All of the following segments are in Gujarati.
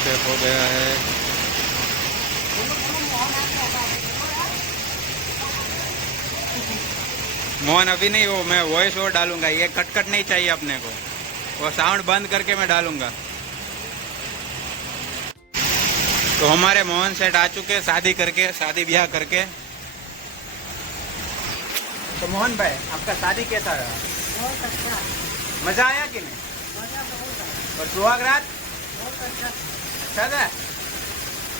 पैक हो गया है। मोहन अभी नहीं, वो मैं वॉइस ओवर डालूंगा, ये कटकट नहीं चाहिए अपने को, वो साउंड बंद करके मैं डालूंगा। तो हमारे मोहन सेठ आ चुके शादी करके, शादी ब्याह करके। तो मोहन भाई, आपका शादी कैसा रहा? बहुत अच्छा। मजा आया कि नहीं? मजा बहुत आया। और सुहागरात बहुत अच्छा। अच्छा था?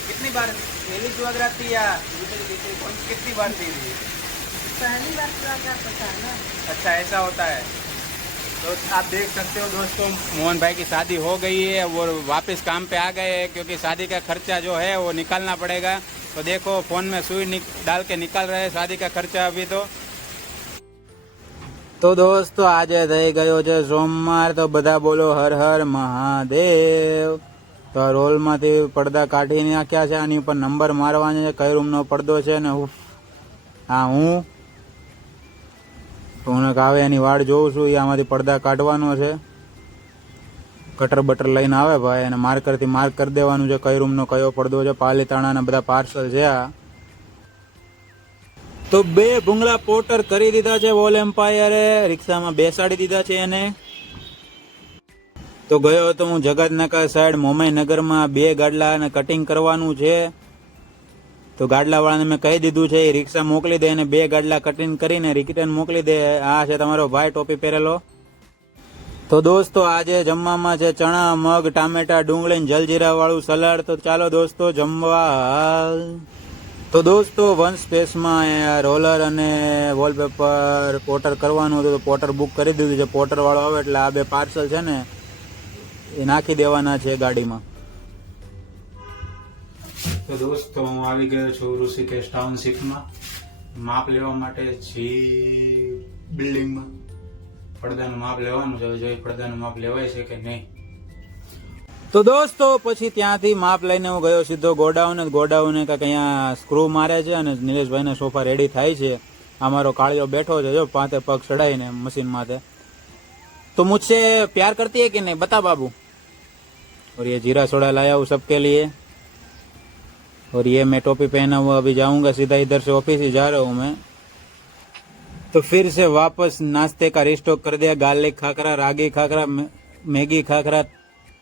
कितनी बार पहली सुहागरात थी या दूसरी कितनी बार थी? पहली बार पूरा क्या पता है ना। अच्छा, ऐसा होता है। तो आप देख सकते हो दोस्तों, मोहन भाई की शादी हो गई है, वो वापस काम पे आ गए हैं, क्योंकि शादी का खर्चा जो है वो निकालना पड़ेगा। तो देखो फोन में सुई डाल के निकाल रहे हैं शादी का खर्चा अभी। तो दोस्तों આજે થઈ ગયો છે સોમવાર, તો બધા બોલો હર હર મહાદેવ। તો રોલમાંથી પડદા કાઢી નાખ્યા છે, આની ઉપર નંબર મારવાનો છે, કઈ રૂમનો પડદો છે ને હા હું આવે એની વાડ જોઉં છું, એ આમાંથી પડદા કાઢવાનો છે। કટર બટર લઈને આવે ભાઈ, અને માર્કરથી માર્ક કરી દેવાનું છે કઈ રૂમનો કયો પડદો છે। પાલીતાણાના બધા પાર્સલ છે આ। તો બે ભૂંગળા પોટર કરી દીધા છે વોલ એમ્પાયરે, રિક્ષામાં બેસાડી દીધા છે એને। તો ગયો હતો હું જગતનાકા સાઈડ મોમાઈનગરમાં, બે ગાડલાને કટિંગ કરવાનું છે। તો ગાડલા વાળાને મેં કહી દીધું છે એ રિક્ષા મોકલી દે અને બે ગાડલા કટિંગ કરીને રિટર્ન મોકલી દે। આ છે તમારો ભાઈ ટોપી પહેરેલો। તો દોસ્તો આજે જમવામાં છે ચણા, મગ, ટામેટા, ડુંગળી, જલજીરા વાળું સલાડ। તો ચાલો દોસ્તો જમવા। તો દોસ્તો વન સ્પેસમાં રોલર અને વોલપેપર પોટર કરવાનું હતું, તો પોટર બુક કરી દીધું છે। પોટર વાળો આવે એટલે આ બે પાર્સલ છે ને એ નાખી દેવાના છે ગાડીમાં। તો દોસ્તો હું આવી ગયો છું ઋષિકેશ ટાઉનશીપમાં માપ લેવા માટે। જી બિલ્ડિંગમાં પડદાનું માપ લેવાનું છે, જો પડદાનું માપ લેવાય છે કે નહીં। તો દોસ્તો પછી ત્યાંથી માપ લઈને હું ગયો સીધો ગોડાઉન। ગોડાઉને કાંઈક અહીંયા સ્ક્રૂ મારે છે અને નિલેશભાઈને સોફા રેડી થાય છે। અમારો કાળિયો બેઠો છે જો પાંચે પગ ચડાઈને મશીન માથે। तो मुझसे प्यार करती है कि नहीं बता बाबू। और ये जीरा सोडा लाया हूँ सबके लिए। और ये मैं टोपी पहना हुआ अभी जाऊंगा सीधा इधर से ऑफिस ही जा रहा हूँ मैं। तो फिर से वापस नाश्ते का रिस्टॉक कर दिया। गार्लिक खाखरा, रागी खाखरा, मैगी खाखरा,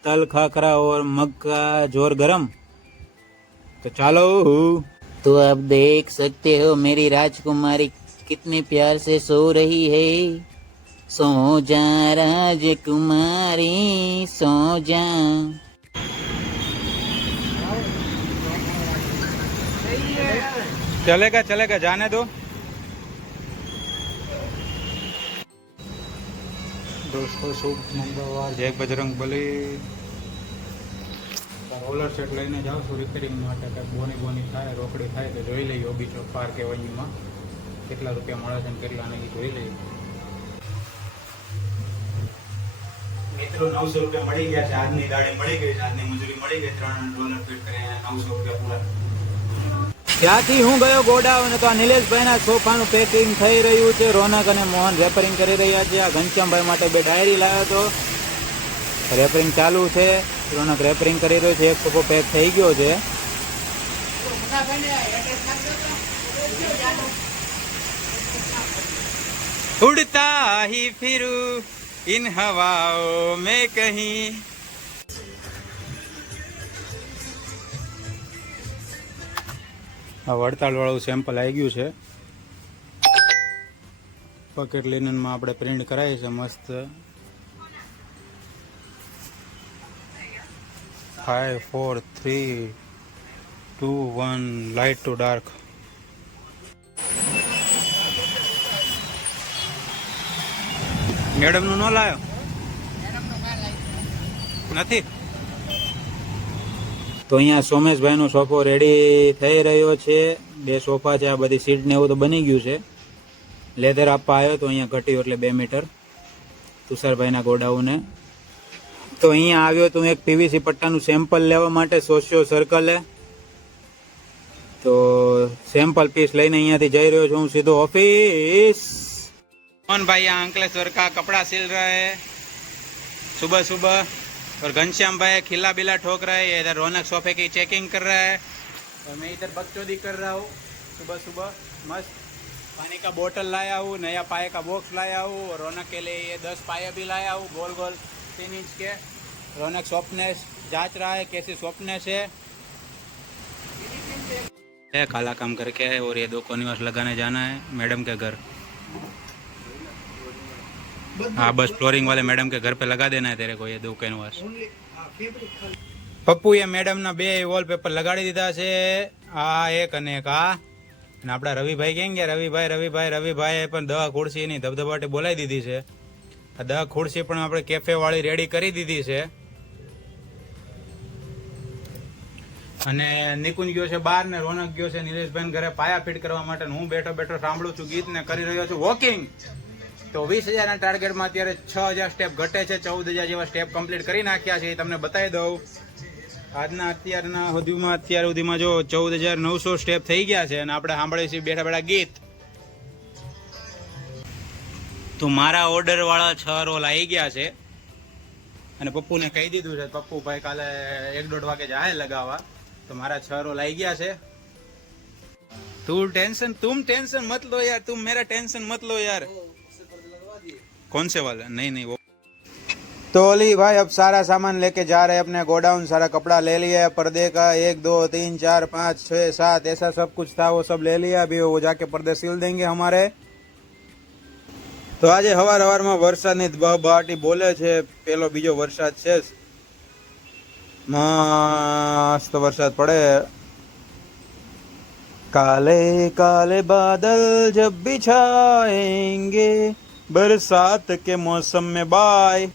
तल खाखरा और मग का जोर गरम। तो चलो। तो आप देख सकते हो मेरी राजकुमारी कितने प्यार से सो रही है। सो जा राजकुमारी सो जा। चलेगा चलेगा, जाने दो। दोस्तों शुभ मंगलवार, जय बजरंग बली। रोलर सेट लईने जाऊँ છું રિપેરિંગ માટે, કંઈક બોની થાય રોકડી થાય તો જોઈ લઈએ ઓબીચો પાર્ક એવન્યુમાં કેટલા રૂપિયા મળે છે ને કેટલા નહીં જોઈ લઈએ। મિત્રો 900 રૂપિયા મળી ગયા છે, આજની દાડી મળી ગઈ છે, આજની મજૂરી મળી ગઈ। 3 ડોલર ફિટ કરીને 900 રૂપિયા પૂરા। ત્યાંથી હું ગયો ગોડાઉન, તો આ નિલેશભાઈના સોફાનું પેકિંગ થઈ રહ્યું છે। રોનક અને મોહન રેપરિંગ કરી રહ્યા છે। આ ઘનશ્યામભાઈ માટે બે ડાયરી લાવ્યો હતો, રેપરિંગ ચાલુ છે। રોનક રેપરિંગ કરી રહ્યો છે, એક સોફો પેક થઈ ગયો છે। उड़ता ही फिरूं इन हवाओं में कहीं। આ વડતાલ વાળું સેમ્પલ આવી ગયું છે। પકેટ લિનનમાં આપણે પ્રિન્ટ કરાવી છે મસ્ત। 5 4 3 2 1 લાઇટ ટુ ડાર્ક। મેડમ નું ન લાયો નથી। તો અહીંયા સોમેશભાઈનો સોફો રેડી થઈ રહ્યો છે। બે સોફા છે, આ બધી સીટ ને એવું તો બની ગયું છે। લેધર આપવા આવ્યો તો અહીંયા ઘટ્યું એટલે 2 મીટર તુષારભાઈના ગોડાઉને। તો અહીંયા આવ્યો તો એક પીવીસી પટ્ટાનું સેમ્પલ લેવા માટે સોશિયો સર્કલે। તો સેમ્પલ પીસ લઈને અહીંયાથી જઈ રહ્યો છું હું સીધો ऑफिस। कौन भाई यहाँ अंकलेश्वर का कपड़ा सिल रहा है सुबह सुबह। और घनश्याम भाई खिला बिला ठोक रहा है, इधर रौनक सोफे की चेकिंग कर रहा है और मैं इधर बकचोदी कर रहा हूँ। सुबह सुबह मस्त पानी का बोतल लाया हूँ, नया पाए का बॉक्स लाया हूँ और रौनक के लिए ये 10 पाए भी लाया हूँ, गोल गोल 3 इंच के। रौनक सॉफ्टनेस जांच रहा है कैसी सॉफ्टनेस है। काला काम करके है और ये 2 कोनिवास लगाने जाना है मैडम के घर। हाँ बस फ्लोरिंग वाले मैडम के घर पे लगा देना है तेरे को ये 2 कैनवास। પપ્પુ એ મેડમના 2 વોલપેપર લગાડી દીધા છે, આ એક અને એક આ। અને આપણા રવિભાઈ કેમ ગયા? રવિભાઈ પણ દવા ખુરશી એની ધબધબાટી બોલાવી દીધી છે। આ દવા ખુરશી પણ આપણે કેફે વાળી રેડી કરી દીધી છે। અને નિકુંજ ગયો છે બહાર ને રોનક ગયો છે નિલેશભાઈ ઘરે પાયા ફિટ કરવા માટે। હું બેઠો બેઠો સાંભળું છું ગીત ને કરી રહ્યો છું વોકિંગ। તો 20,000 ના ટાર્ગેટમાં અત્યારે 6,000 સ્ટેપ ઘટે છે, 14,000 જેવા સ્ટેપ કમ્પ્લીટ કરી નાખ્યા છે, એ તમને બતાવી દઉં। આજના અત્યારના અત્યાર સુધીમાં જો 14,900 સ્ટેપ થઈ ગયા છે અને આપણે સાંભળીએ છીએ બેઠા બેઠા ગીત। તો મારા ઓર્ડર વાળા 6 રોલ આવી ગયા છે અને પપ્પુને કહી દીધું છે, પપ્પુ ભાઈ કાલે 1-1.5 વાગે જાય લગાવવા। તો મારા 6 રોલ આવી ગયા છે। तुम टेंशन मत लो यार, तुम मेरा टेंशन मत लो यार। कौन से वाला? नहीं वो। तो अली भाई अब सारा सामान लेके जा रहे हैं अपने गोडाउन। सारा कपड़ा ले लिया, पर्दे का 1 2 3 4 5 6 7 ऐसा सब कुछ था वो सब ले लिया। अभी वो जाके पर्दे सील देंगे हमारे। तो आज हवार में वरसाद ની બહાટી બોલે છે, પેલો બીજો વરસાદ છે, મસ્ત વરસાદ પડે। काले काले बादल जब भी छाएंगे बरसात के मौसम में बाय।